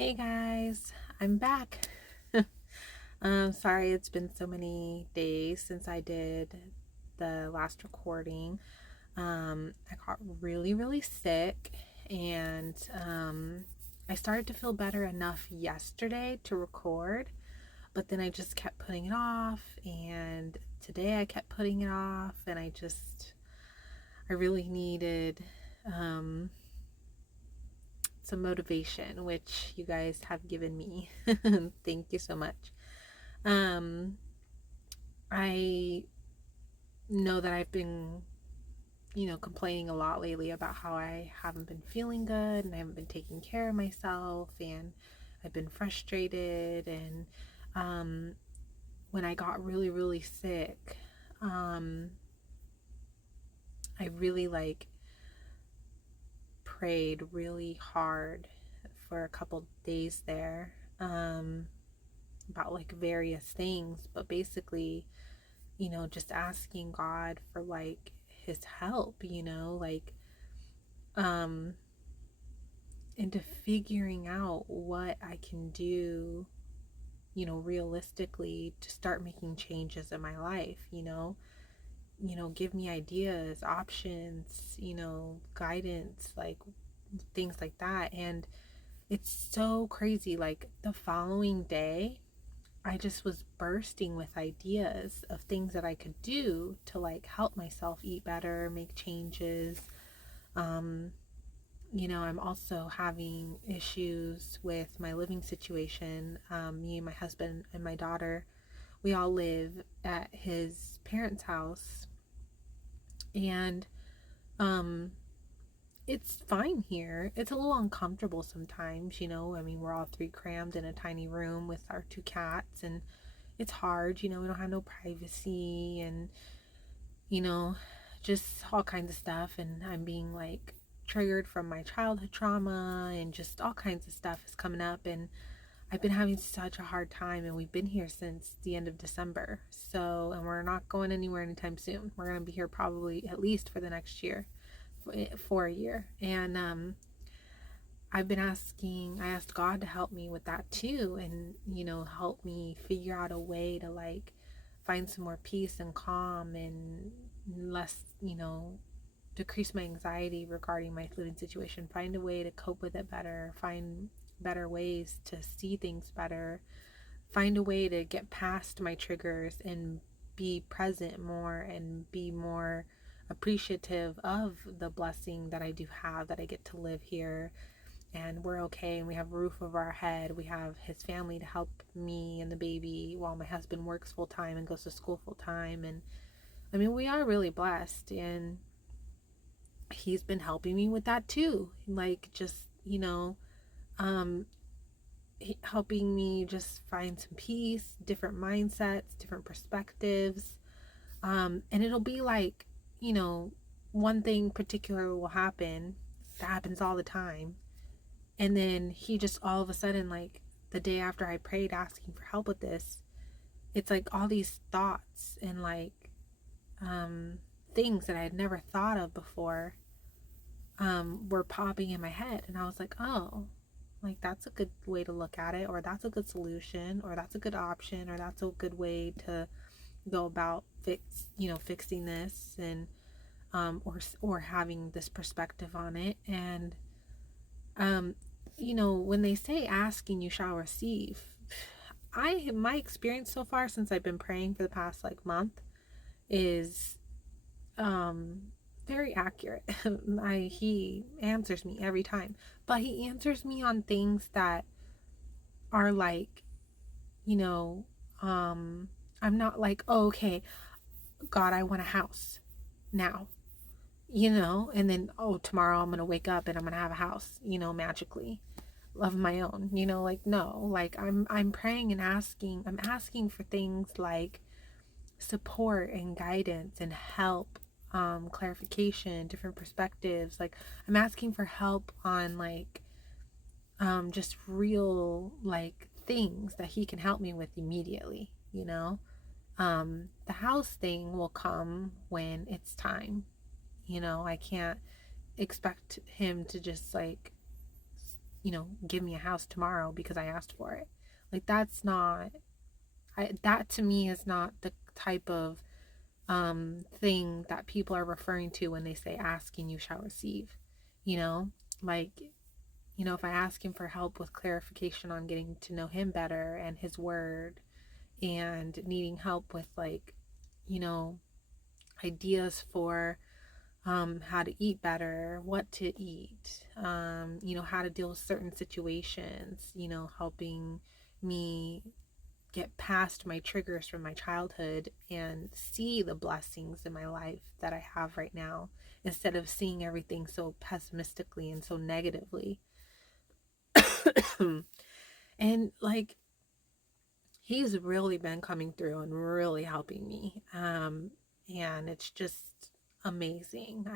Hey guys, I'm back. Sorry it's been so many days since I did the last recording. I got really sick and I started to feel better enough yesterday to record, but then I just kept putting it off, and today I kept putting it off, and I really needed um some motivation, which you guys have given me. Thank you so much. Um, I know that I've been, complaining a lot lately about how I haven't been feeling good and I haven't been taking care of myself, and I've been frustrated. And um, when I got really sick, um, I really prayed really hard for a couple days there, about various things, but basically, just asking God for his help, um, into figuring out what I can do, realistically to start making changes in my life, give me ideas, options, guidance, things like that. And it's so crazy. Like the following day, I just was bursting with ideas of things that I could do to help myself eat better, make changes. Um, I'm also having issues with my living situation. Me and my husband and my daughter, we all live at his parents' house, and um, it's fine here. It's a little uncomfortable sometimes, I mean, we're all three crammed in a tiny room with our two cats, and it's hard, we don't have no privacy, and you know, just all kinds of stuff. And I'm being triggered from my childhood trauma, and just all kinds of stuff is coming up. And I've been having such a hard time, and we've been here since the end of December. So, and we're not going anywhere anytime soon. We're going to be here probably at least for the next year, for a year. And I asked God to help me with that too, and help me figure out a way to find some more peace and calm, and less, decrease my anxiety regarding my living situation, find a way to cope with it better, find better ways to see things better, find a way to get past my triggers and be present more and be more appreciative of the blessing that I do have, that I get to live here and we're okay, and we have a roof over our head. We have his family to help me and the baby while my husband works full time and goes to school full time. And I mean, we are really blessed, and he's been helping me with that too. Just, um, helping me just find some peace, different mindsets, different perspectives. And it'll be one thing particular will happen that happens all the time, and then he just all of a sudden, the day after I prayed asking for help with this, it's all these thoughts and um, things that I had never thought of before, were popping in my head. And I was like, oh, that's a good way to look at it, or that's a good solution, or that's a good option, or that's a good way to go about fixing this, and or having this perspective on it. And um, when they say ask and you shall receive, my experience so far since I've been praying for the past month is um very accurate. He answers me every time, but he answers me on things that are you know, um I'm not oh, okay, God, I want a house now, and then, oh, tomorrow I'm gonna wake up and I'm gonna have a house, magically, of my own. No, I'm praying and I'm asking for things like support and guidance and help, clarification, different perspectives. I'm asking for help on just real things that he can help me with immediately. The house thing will come when it's time. I can't expect him to just give me a house tomorrow because I asked for it. Like, that's not, that to me is not the type of thing that people are referring to when they say ask and you shall receive. You know, like, if I ask him for help with clarification on getting to know him better and his word, and needing help with, like, you know, ideas for how to eat better, what to eat, how to deal with certain situations, helping me get past my triggers from my childhood and see the blessings in my life that I have right now, instead of seeing everything so pessimistically and so negatively. And like, he's really been coming through and really helping me. And it's just amazing.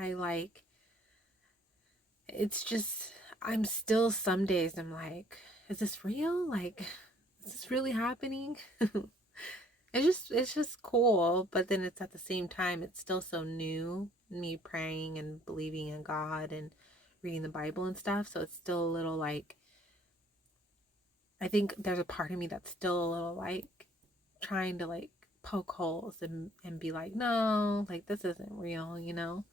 It's just, I'm still, some days I'm like, is this real? Like, is this really happening? It's just cool, but then it's, at the same time, it's still so new, me praying and believing in God and reading the Bible and stuff. So it's still a little like, I think there's a part of me that's still a little like trying to like poke holes and be like, no, like, this isn't real.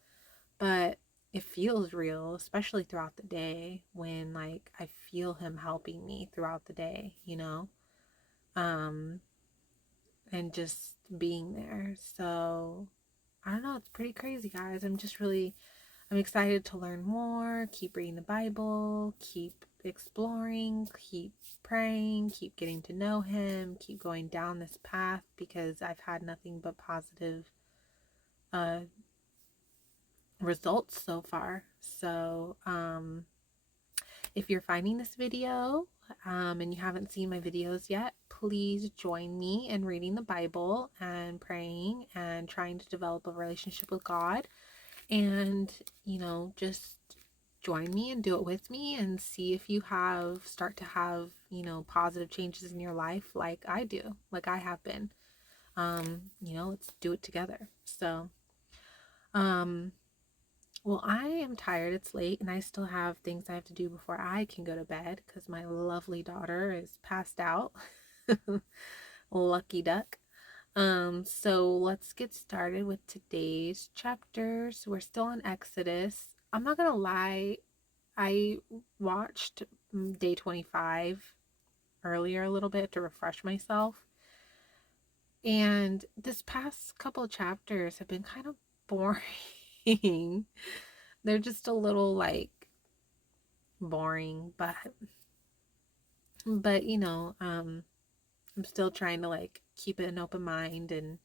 But it feels real, especially throughout the day, when like I feel him helping me throughout the day. Um, and just being there. So I don't know, it's pretty crazy, guys. I'm excited to learn more, keep reading the Bible, keep exploring, keep praying, keep getting to know him, keep going down this path, because I've had nothing but positive uh results so far. So if you're finding this video and you haven't seen my videos yet, please join me in reading the Bible and praying and trying to develop a relationship with God. And, just join me and do it with me, and see if you start to have, positive changes in your life, like I do, like I have been. Let's do it together. So, um, well, I am tired. It's late and I still have things I have to do before I can go to bed, because my lovely daughter is passed out. Lucky duck. So let's get started with today's chapters. We're still in Exodus. I'm not gonna lie, I watched day 25 earlier a little bit to refresh myself. And this past couple of chapters have been kind of boring. They're just a little like boring, but I'm still trying to like keep an open mind and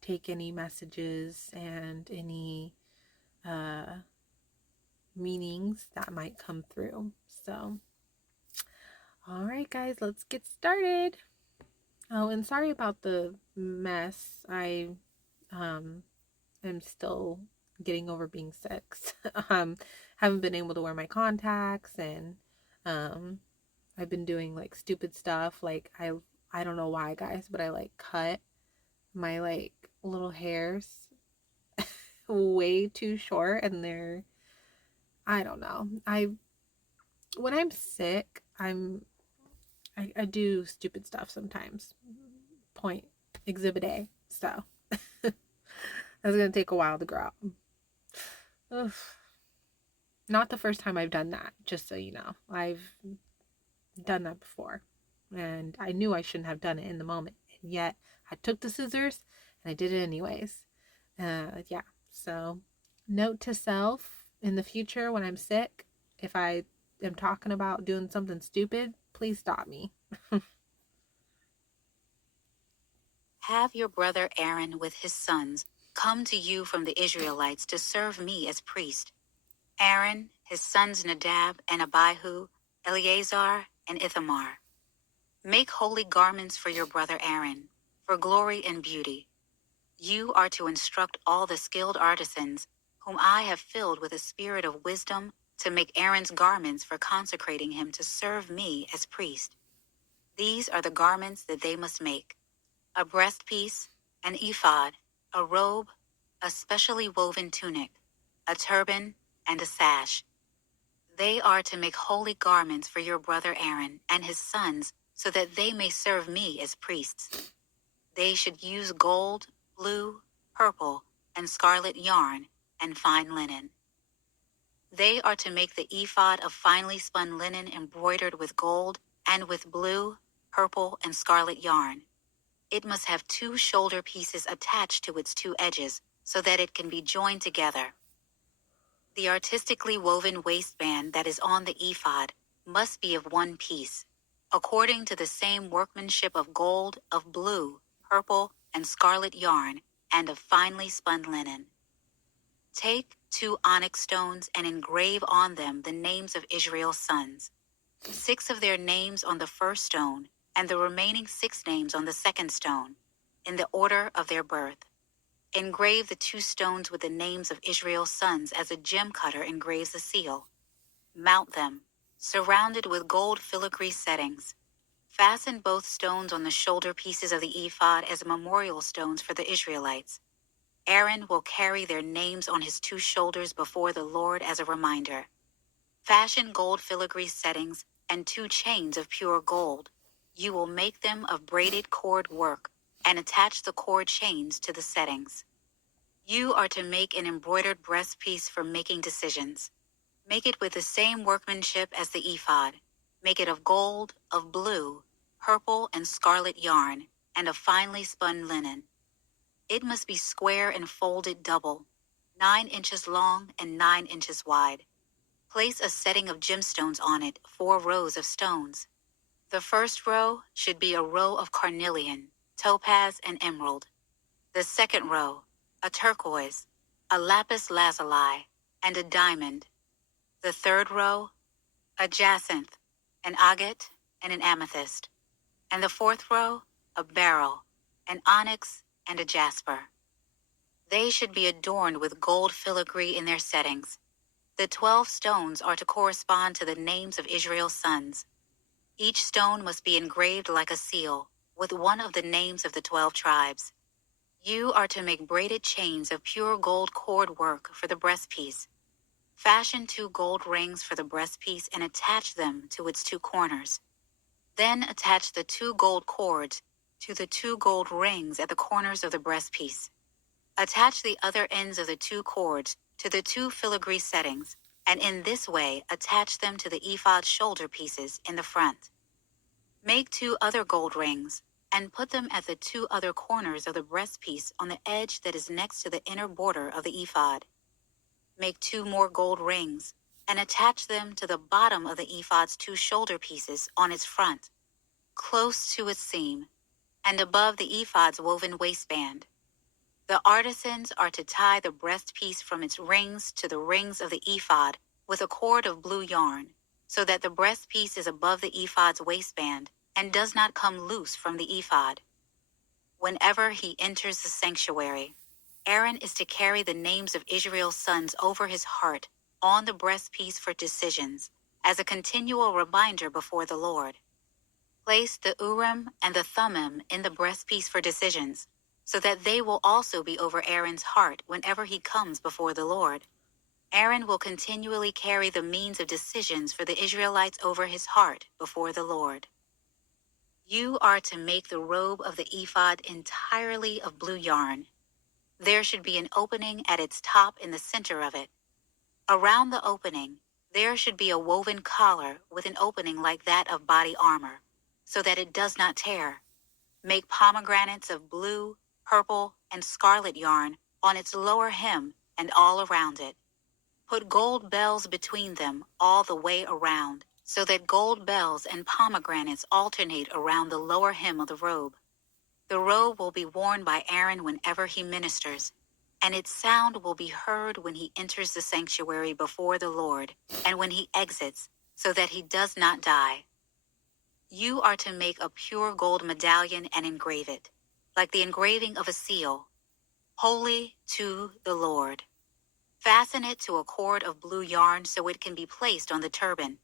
take any messages and any uh meanings that might come through. So, all right, guys, let's get started. Oh, and sorry about the mess. I um am still getting over being sick. Haven't been able to wear my contacts, and um I've been doing like stupid stuff. Like, I don't know why, guys, but I like cut my like little hairs way too short, and I don't know. When I'm sick, I do stupid stuff sometimes. Point exhibit A. So that's gonna take a while to grow out. Ugh. Not the first time I've done that, just so you know. I've done that before, and I knew I shouldn't have done it in the moment, and yet I took the scissors and I did it anyways. Yeah. So, note to self: in the future when I'm sick, if I am talking about doing something stupid, please stop me. Have your brother Aaron with his sons come to you from the Israelites to serve me as priest. Aaron, his sons Nadab and Abihu, Eleazar, and Ithamar. Make holy garments for your brother Aaron, for glory and beauty. You are to instruct all the skilled artisans, whom I have filled with a spirit of wisdom, to make Aaron's garments for consecrating him to serve me as priest. These are the garments that they must make: a breastpiece, an ephod, a robe, a specially woven tunic, a turban, and a sash. They are to make holy garments for your brother Aaron and his sons, so that they may serve me as priests. They should use gold, blue, purple, and scarlet yarn, and fine linen. They are to make the ephod of finely spun linen embroidered with gold, and with blue, purple, and scarlet yarn. It must have 2 shoulder pieces attached to its 2 edges, so that it can be joined together. The artistically woven waistband that is on the ephod must be of 1 piece, according to the same workmanship of gold, of blue, purple, and scarlet yarn, and of finely spun linen. Take 2 onyx stones and engrave on them the names of Israel's sons, 6 of their names on the first stone, and the remaining 6 names on the second stone, in the order of their birth. Engrave the 2 stones with the names of Israel's sons as a gem cutter engraves a seal. Mount them, surrounded with gold filigree settings. Fasten both stones on the shoulder pieces of the ephod as memorial stones for the Israelites. Aaron will carry their names on his 2 shoulders before the Lord as a reminder. Fashion gold filigree settings and 2 chains of pure gold. You will make them of braided cord work and attach the cord chains to the settings. You are to make an embroidered breastpiece for making decisions. Make it with the same workmanship as the ephod. Make it of gold, of blue, purple, and scarlet yarn, and of finely spun linen. It must be square and folded double, 9 inches long and 9 inches wide. Place a setting of gemstones on it, 4 rows of stones. The first row should be a row of carnelian, topaz, and emerald. The second row, a turquoise, a lapis lazuli, and a diamond. The third row, a jacinth, an agate, and an amethyst. And the fourth row, a beryl, an onyx, and a jasper. They should be adorned with gold filigree in their settings. The 12 stones are to correspond to the names of Israel's sons. Each stone must be engraved like a seal, with one of the names of the 12 tribes. You are to make braided chains of pure gold cord work for the breastpiece. Fashion 2 gold rings for the breastpiece and attach them to its 2 corners. Then attach the 2 gold cords to the 2 gold rings at the corners of the breastpiece. Attach the other ends of the 2 cords to the 2 filigree settings, and in this way attach them to the ephod shoulder pieces in the front. Make 2 other gold rings, and put them at the 2 other corners of the breastpiece on the edge that is next to the inner border of the ephod. Make 2 more gold rings, and attach them to the bottom of the ephod's 2 shoulder pieces on its front, close to its seam, and above the ephod's woven waistband. The artisans are to tie the breastpiece from its rings to the rings of the ephod with a cord of blue yarn, so that the breastpiece is above the ephod's waistband and does not come loose from the ephod. Whenever he enters the sanctuary, Aaron is to carry the names of Israel's sons over his heart on the breastpiece for decisions, as a continual reminder before the Lord. Place the Urim and the Thummim in the breastpiece for decisions, so that they will also be over Aaron's heart whenever he comes before the Lord. Aaron will continually carry the means of decisions for the Israelites over his heart before the Lord. You are to make the robe of the ephod entirely of blue yarn. There should be an opening at its top in the center of it. Around the opening, there should be a woven collar with an opening like that of body armor, so that it does not tear. Make pomegranates of blue, purple, and scarlet yarn on its lower hem and all around it. Put gold bells between them all the way around, so that gold bells and pomegranates alternate around the lower hem of the robe. The robe will be worn by Aaron whenever he ministers, and its sound will be heard when he enters the sanctuary before the Lord, and when he exits, so that he does not die. You are to make a pure gold medallion and engrave it, like the engraving of a seal, holy to the Lord. Fasten it to a cord of blue yarn so it can be placed on the turban.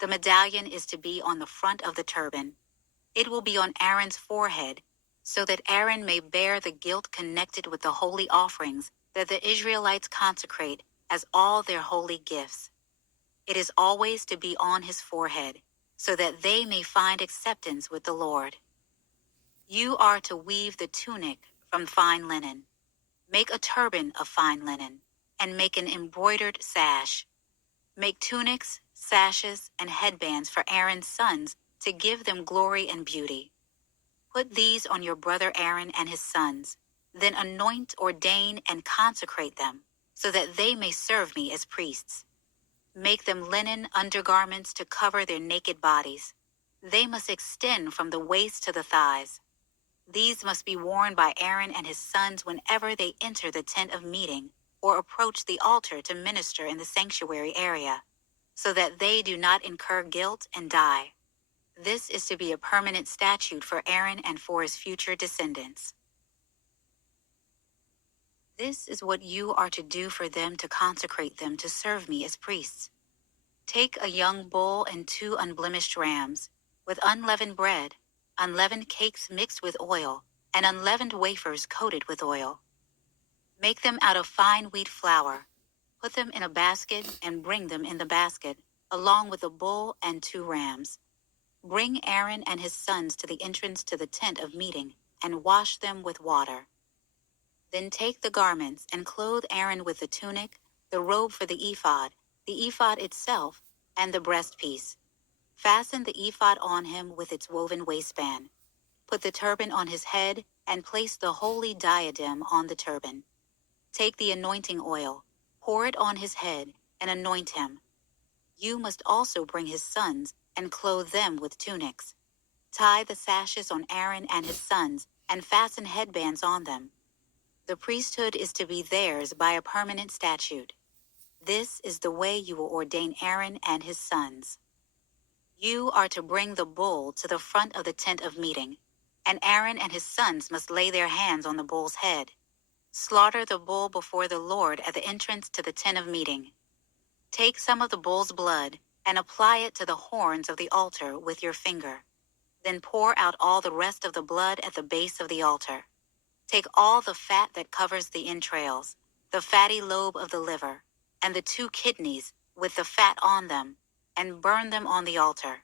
The medallion is to be on the front of the turban. It will be on Aaron's forehead, so that Aaron may bear the guilt connected with the holy offerings that the Israelites consecrate as all their holy gifts. It is always to be on his forehead, so that they may find acceptance with the Lord. You are to weave the tunic from fine linen. Make a turban of fine linen, and make an embroidered sash. Make tunics, sashes, and headbands for Aaron's sons to give them glory and beauty. Put these on your brother Aaron and his sons, then anoint, ordain, and consecrate them, so that they may serve me as priests. Make them linen undergarments to cover their naked bodies. They must extend from the waist to the thighs. These must be worn by Aaron and his sons whenever they enter the tent of meeting or approach the altar to minister in the sanctuary area, so that they do not incur guilt and die. This is to be a permanent statute for Aaron and for his future descendants. This is what you are to do for them to consecrate them to serve me as priests. Take a young bull and 2 unblemished rams, with unleavened bread, unleavened cakes mixed with oil, and unleavened wafers coated with oil. Make them out of fine wheat flour. Put them in a basket and bring them in the basket, along with the bull and 2 rams. Bring Aaron and his sons to the entrance to the tent of meeting, and wash them with water. Then take the garments and clothe Aaron with the tunic, the robe for the ephod itself, and the breastpiece. Fasten the ephod on him with its woven waistband. Put the turban on his head, and place the holy diadem on the turban. Take the anointing oil, pour it on his head, and anoint him. You must also bring his sons, and clothe them with tunics. Tie the sashes on Aaron and his sons, and fasten headbands on them. The priesthood is to be theirs by a permanent statute. This is the way you will ordain Aaron and his sons. You are to bring the bull to the front of the tent of meeting, and Aaron and his sons must lay their hands on the bull's head. Slaughter the bull before the Lord at the entrance to the tent of meeting. Take some of the bull's blood and apply it to the horns of the altar with your finger. Then pour out all the rest of the blood at the base of the altar. Take all the fat that covers the entrails, the fatty lobe of the liver, and the 2 kidneys with the fat on them, and burn them on the altar.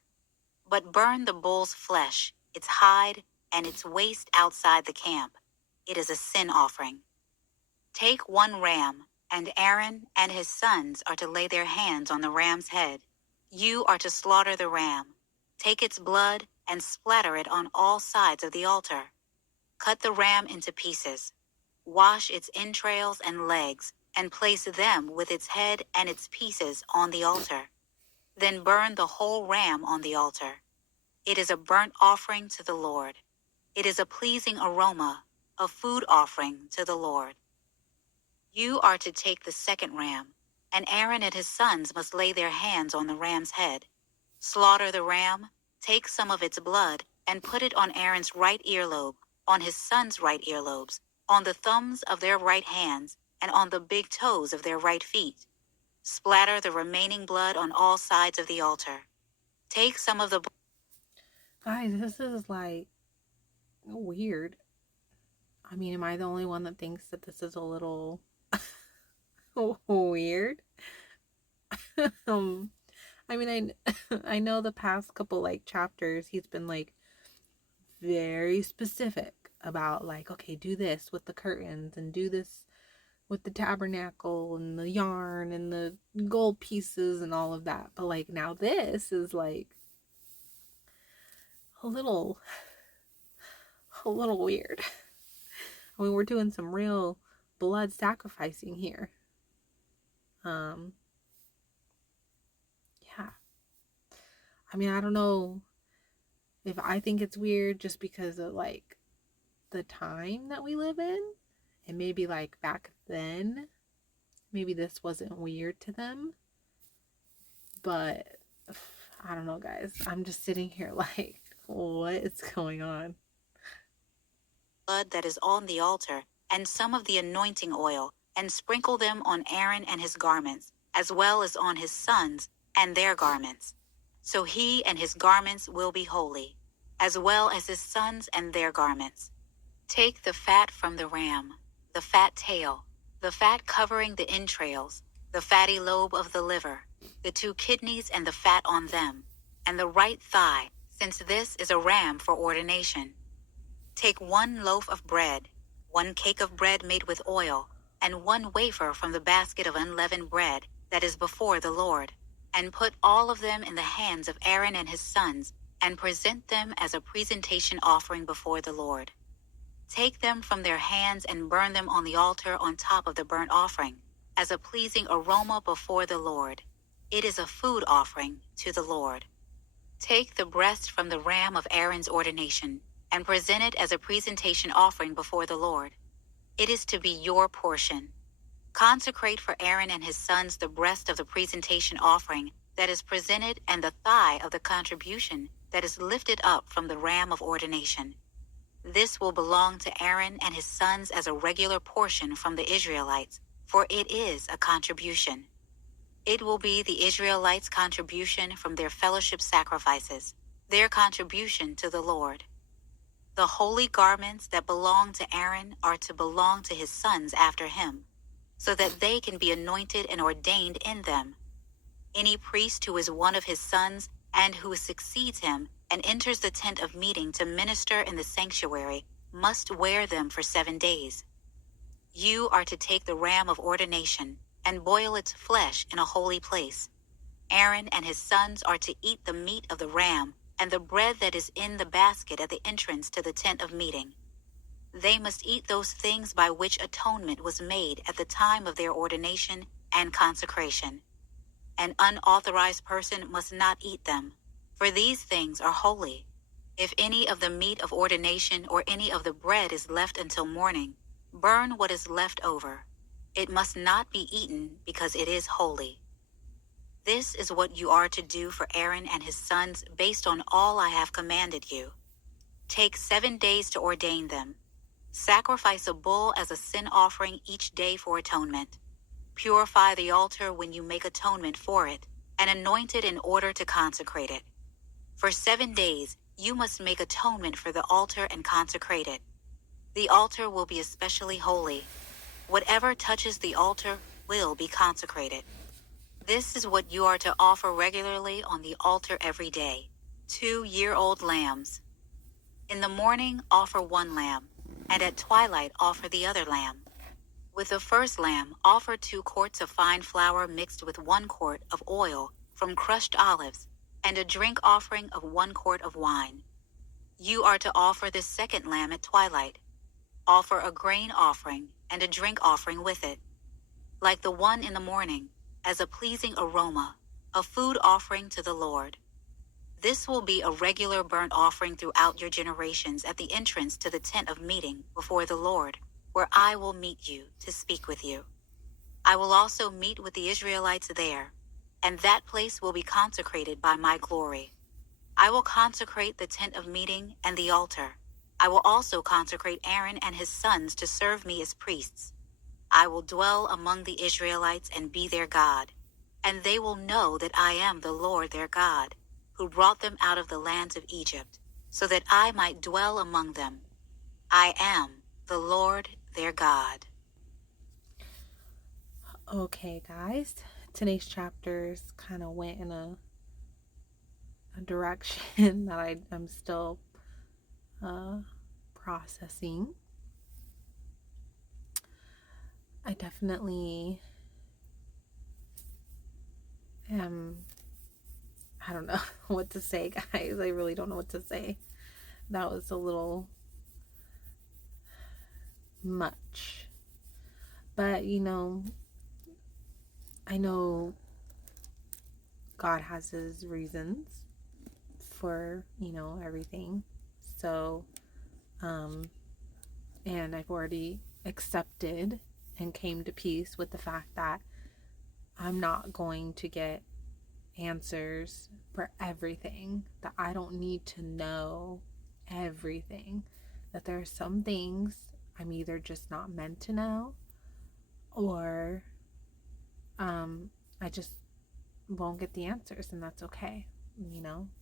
But burn the bull's flesh, its hide, and its waste outside the camp. It is a sin offering. Take 1 ram, and Aaron and his sons are to lay their hands on the ram's head. You are to slaughter the ram. Take its blood and splatter it on all sides of the altar. Cut the ram into pieces. Wash its entrails and legs, and place them with its head and its pieces on the altar. Then burn the whole ram on the altar. It is a burnt offering to the Lord. It is a pleasing aroma, a food offering to the Lord. You are to take the 2nd ram, and Aaron and his sons must lay their hands on the ram's head. Slaughter the ram, take some of its blood, and put it on Aaron's right earlobe, on his sons' right earlobes, on the thumbs of their right hands, and on the big toes of their right feet. Splatter the remaining blood on all sides of the altar. Take some of the... Guys, this is like weird. I mean, am I the only one that thinks that this is a little weird? I mean, I know the past couple like chapters he's been like very specific about like, okay, do this with the curtains and do this with the tabernacle and the yarn and the gold pieces and all of that. But like now this is like a little weird. I mean, we're doing some real blood sacrificing here. Yeah. I mean, I don't know if I think it's weird just because of like the time that we live in, and maybe like back then, maybe this wasn't weird to them. But I don't know, guys. I'm just sitting here like, what is going on? Blood that is on the altar, and some of the anointing oil, and sprinkle them on Aaron and his garments, as well as on his sons and their garments. So he and his garments will be holy, as well as his sons and their garments. Take the fat from the ram, the fat tail, the fat covering the entrails, the fatty lobe of the liver, the 2 kidneys and the fat on them, and the right thigh, since this is a ram for ordination. Take 1 loaf of bread, 1 cake of bread made with oil, and 1 wafer from the basket of unleavened bread that is before the Lord, and put all of them in the hands of Aaron and his sons, and present them as a presentation offering before the Lord. Take them from their hands and burn them on the altar on top of the burnt offering, as a pleasing aroma before the Lord. It is a food offering to the Lord. Take the breast from the ram of Aaron's ordination, and present it as a presentation offering before the Lord. It is to be your portion. Consecrate for Aaron and his sons the breast of the presentation offering that is presented and the thigh of the contribution that is lifted up from the ram of ordination. This will belong to Aaron and his sons as a regular portion from the Israelites, for it is a contribution. It will be the Israelites' contribution from their fellowship sacrifices, their contribution to the Lord. The holy garments that belong to Aaron are to belong to his sons after him, so that they can be anointed and ordained in them. Any priest who is one of his sons and who succeeds him and enters the tent of meeting to minister in the sanctuary must wear them for 7 days. You are to take the ram of ordination and boil its flesh in a holy place. Aaron and his sons are to eat the meat of the ram and the bread that is in the basket at the entrance to the tent of meeting. They must eat those things by which atonement was made at the time of their ordination and consecration. An unauthorized person must not eat them, for these things are holy. If any of the meat of ordination or any of the bread is left until morning, burn what is left over. It must not be eaten because it is holy. This is what you are to do for Aaron and his sons based on all I have commanded you. Take 7 days to ordain them. Sacrifice a bull as a sin offering each day for atonement. Purify the altar when you make atonement for it, and anoint it in order to consecrate it. For 7 days, you must make atonement for the altar and consecrate it. The altar will be especially holy. Whatever touches the altar will be consecrated. This is what you are to offer regularly on the altar every day: 2-year-old lambs. In the morning, offer 1 lamb, and at twilight, offer the other lamb. With the first lamb, offer 2 quarts of fine flour mixed with 1 quart of oil from crushed olives, and a drink offering of 1 quart of wine. You are to offer this second lamb at twilight. Offer a grain offering and a drink offering with it, like the one in the morning, as a pleasing aroma, a food offering to the Lord. This will be a regular burnt offering throughout your generations at the entrance to the tent of meeting before the Lord, where I will meet you to speak with you. I will also meet with the Israelites there, and that place will be consecrated by my glory. I will consecrate the tent of meeting and the altar. I will also consecrate Aaron and his sons to serve me as priests. I will dwell among the Israelites and be their God, and they will know that I am the Lord their God, who brought them out of the lands of Egypt, so that I might dwell among them. I am the Lord their God. Okay, guys, today's chapters kind of went in a direction that I'm still processing. I definitely am, I don't know what to say, guys. I really don't know what to say. That was a little much. But, I know God has his reasons for, everything. So, and I've already accepted and came to peace with the fact that I'm not going to get answers for everything, that I don't need to know everything, that there are some things I'm either just not meant to know, or I just won't get the answers, and that's okay.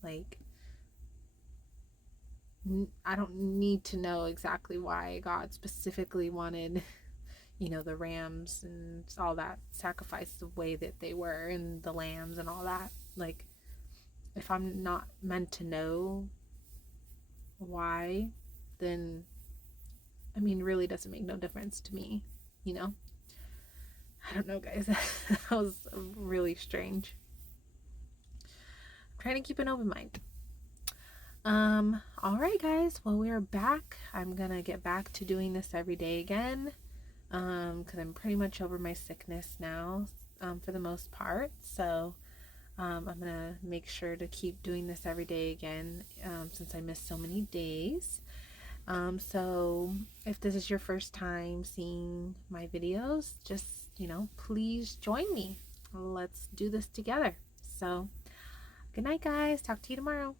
Like, I don't need to know exactly why God specifically wanted, you know, the rams and all that sacrificed the way that they were, and the lambs and all that. Like, if I'm not meant to know why, then I mean, really doesn't make no difference to me, you know? I don't know, guys. That was really strange. I'm trying to keep an open mind. All right, guys. Well, we're back. I'm gonna get back to doing this every day again. Because I'm pretty much over my sickness now, for the most part. So, I'm gonna make sure to keep doing this every day again, since I missed so many days. So if this is your first time seeing my videos, just, you know, please join me. Let's do this together. So, good night, guys. Talk to you tomorrow.